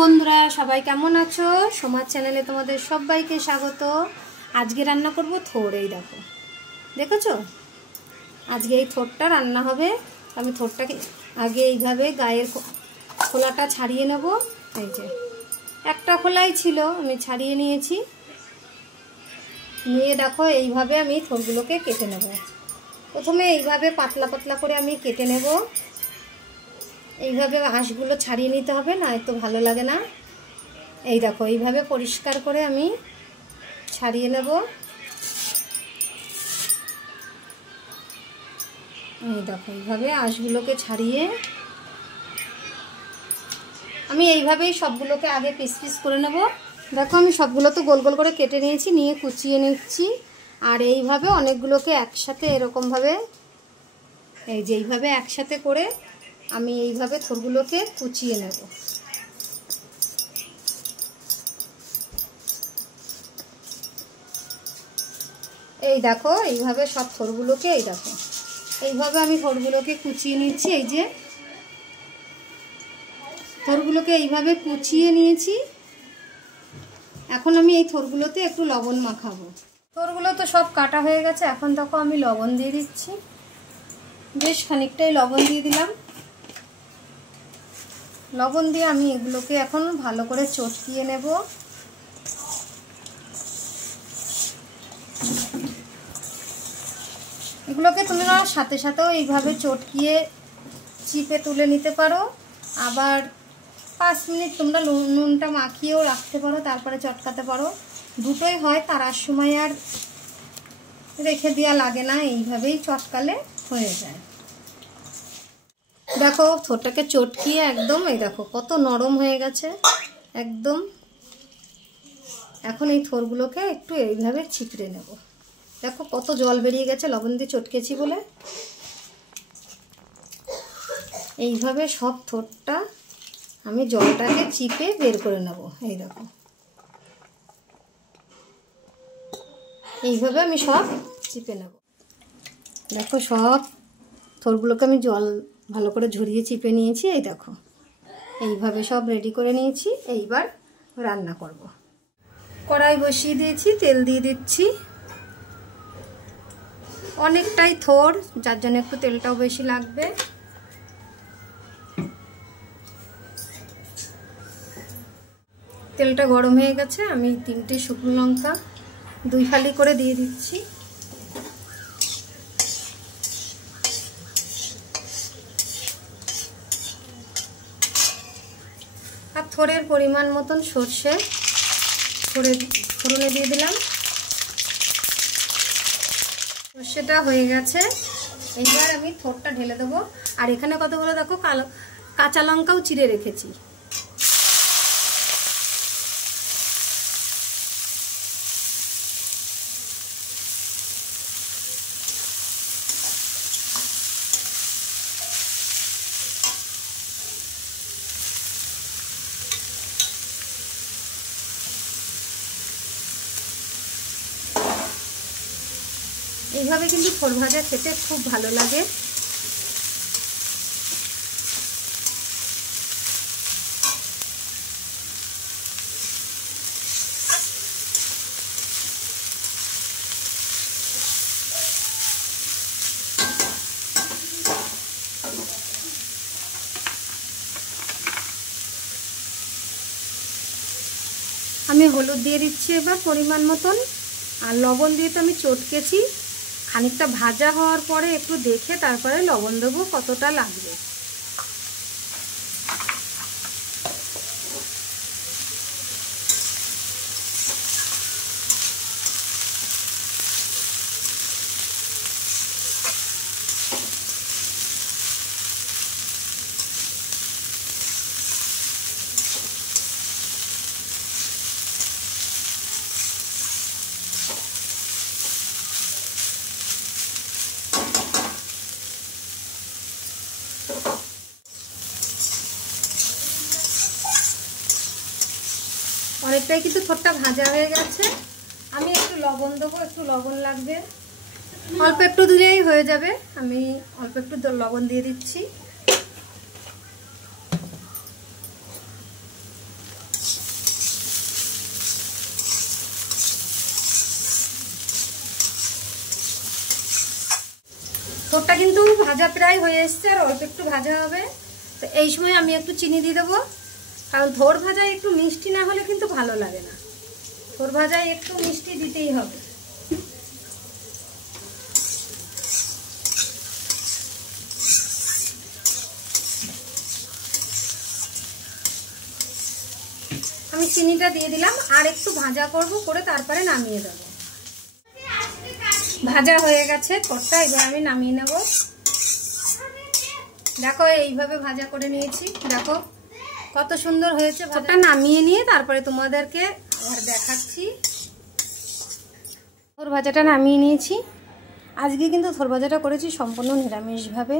বন্ধুরা, সবাই কেমন আছো? সোমার চ্যানেলে তোমাদের সবাইকে স্বাগত। আজকে রান্না করব থোড়। এই দেখো, দেখেছো? আজকে এই থোড়টা রান্না হবে। আমি থোড়টাকে আগে এইভাবে গায়ের খোলাটা ছাড়িয়ে নেব। এই যে একটা খোলাই ছিল, আমি ছাড়িয়ে নিয়েছি। নিয়ে দেখো এইভাবে আমি থোড়গুলোকে কেটে নেব। প্রথমে এইভাবে পাতলা পাতলা করে আমি কেটে নেব। এইভাবে আঁশগুলো ছাড়িয়ে নিতে হবে, না তো ভালো লাগে না। এই দেখো এইভাবে পরিষ্কার করে আমি ছাড়িয়ে নেব। এই দেখো এইভাবে আঁশগুলোকে ছাড়িয়ে আমি এইভাবেই সবগুলোকে আগে পিস পিস করে নেব। দেখো আমি সবগুলো তো গোল গোল করে কেটে নিয়েছি, নিয়ে কুচিয়ে নিচ্ছি। আর এইভাবে অনেকগুলোকে একসাথে এরকমভাবে, এই যে এইভাবে একসাথে করে আমি এইভাবে থোড়গুলোকে কুচিয়ে নেব। এই দেখো এইভাবে সব থোড়গুলোকে, এই দেখো এইভাবে আমি থোড়গুলোকে কুচিয়ে নিচ্ছি। এই যে থোড়গুলোকে এইভাবে কুচিয়ে নিয়েছি। এখন আমি এই থোড়গুলোতে একটু লবণ মাখাবো। থোড়গুলো তো সব কাটা হয়ে গেছে। এখন দেখো আমি লবণ দিয়ে দিচ্ছি, বেশ খানিকটাই লবণ দিয়ে দিলাম। লবণ দিয়ে আমি এগুলোকে এখন ভালো করে চটকিয়ে নেব। এগুলোকে তোমরা সাথে সাথেও এইভাবে চটকিয়ে চিপে তুলে নিতে পারো। আবার 5 মিনিট তোমরা নুনটা মাখিয়েও রাখতে পারো, তারপরে চটকাতে পারো। দুটোই হয়, তারার সময় আর রেখে দেওয়া লাগে না, এইভাবেই চটকালে হয়ে যায়। দেখো থোড়টাকে চটকিয়ে একদম, এই দেখো কত নরম হয়ে গেছে একদম। এখন এই থোড়গুলোকে একটু এইভাবে ছিঁকড়ে নেব। দেখো কত জল বেরিয়ে গেছে লবণ দিয়ে চটকেছি বলে। এইভাবে সব থোড়টা আমি জলটাকে চিপে বের করে নেব। এই দেখো এইভাবে আমি সব চিপে নেব। দেখো সব থোড়গুলোকে আমি জল ভালো করে ঝরিয়ে চিপে নিয়েছি। এই দেখো এইভাবে সব রেডি করে নিয়েছি। এইবার রান্না করব। কড়াই বসিয়ে দিয়েছি, তেল দিয়ে দিচ্ছি। অনেকটাই থোড়, যার জন্য একটু তেলটাও বেশি লাগবে। তেলটা গরম হয়ে গেছে। আমি 3টে শুকনো লঙ্কা 2 ফালি করে দিয়ে দিচ্ছি। আর থোড়ের পরিমাণ মতন সর্ষে ফোড়নে দিয়ে দিলাম। সর্ষেটা হয়ে গেছে। এইবার আমি থোড়টা ঢেলে দেবো। আর এখানে কতগুলো দেখো কাঁচা লঙ্কাও চিড়ে রেখেছি। এইভাবে কিন্তু থোড় ভাজা খেতে খুব ভালো লাগে। আমি হলুদ দিয়ে দিচ্ছি এবার পরিমাণ মতন। আর লবণ দিয়ে তো আমি চটকেছি। খানিকটা ভাজা হওয়ার পরে একটু দেখে তারপরে লবণ দেবো কতটা লাগবে। অনেকটাই কিন্তু থোড়টা ভাজা হয়ে গেছে। আমি একটু লবণ দেবো, একটু লবণ লাগবে। অল্প একটু দিলেই হয়ে যাবে। আমি অল্প একটু লবণ দিয়ে দিচ্ছি। থোরটা কিন্তু ভাজা প্রায় হয়ে এসছে, আর অল্প একটু ভাজা হবে। তো এই সময় আমি একটু চিনি দিয়ে দেবো, কারণ থোর ভাজায় একটু মিষ্টি না হলে কিন্তু ভালো লাগে না। থোর ভাজায় একটু মিষ্টি দিতেই হবে। আমি চিনিটা দিয়ে দিলাম, আর একটু ভাজা করব, করে তারপরে নামিয়ে দেবো। ভাজা হয়ে গেছে থোরটা, এবার আমি নামিয়ে নেব। দেখো এইভাবে ভাজা করে নিয়েছি, দেখো কত সুন্দর হয়েছে। থোরটা নামিয়ে নিয়ে তারপরে তোমাদেরকে আবার দেখাচ্ছি। থোর ভাজাটা নামিয়ে নিয়েছি। আজকে কিন্তু থোর ভাজাটা করেছি সম্পূর্ণ নিরামিষভাবে,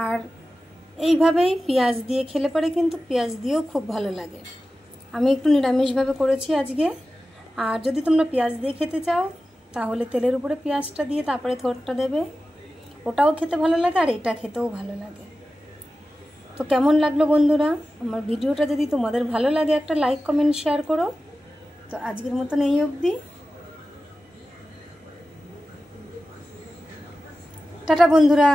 আর এইভাবেই পেঁয়াজ দিয়ে খেলে পরে কিন্তু পেঁয়াজ দিয়েও খুব ভালো লাগে। আমি একটু নিরামিষভাবে করেছি আজকে। আর যদি তোমরা পেঁয়াজ দিয়ে খেতে চাও তাহলে তেলের উপরে পেঁয়াজটা দিয়ে তারপরে থোরটা দেবে, ওটাও খেতে ভালো লাগে আর এটা খেতেও ভালো লাগে। তো কেমন লাগলো বন্ধুরা আমার ভিডিওটা? যদি তোমাদের ভালো লাগে একটা লাইক কমেন্ট শেয়ার করো। তো আজকের মতন এই অবধি, টাটা বন্ধুরা।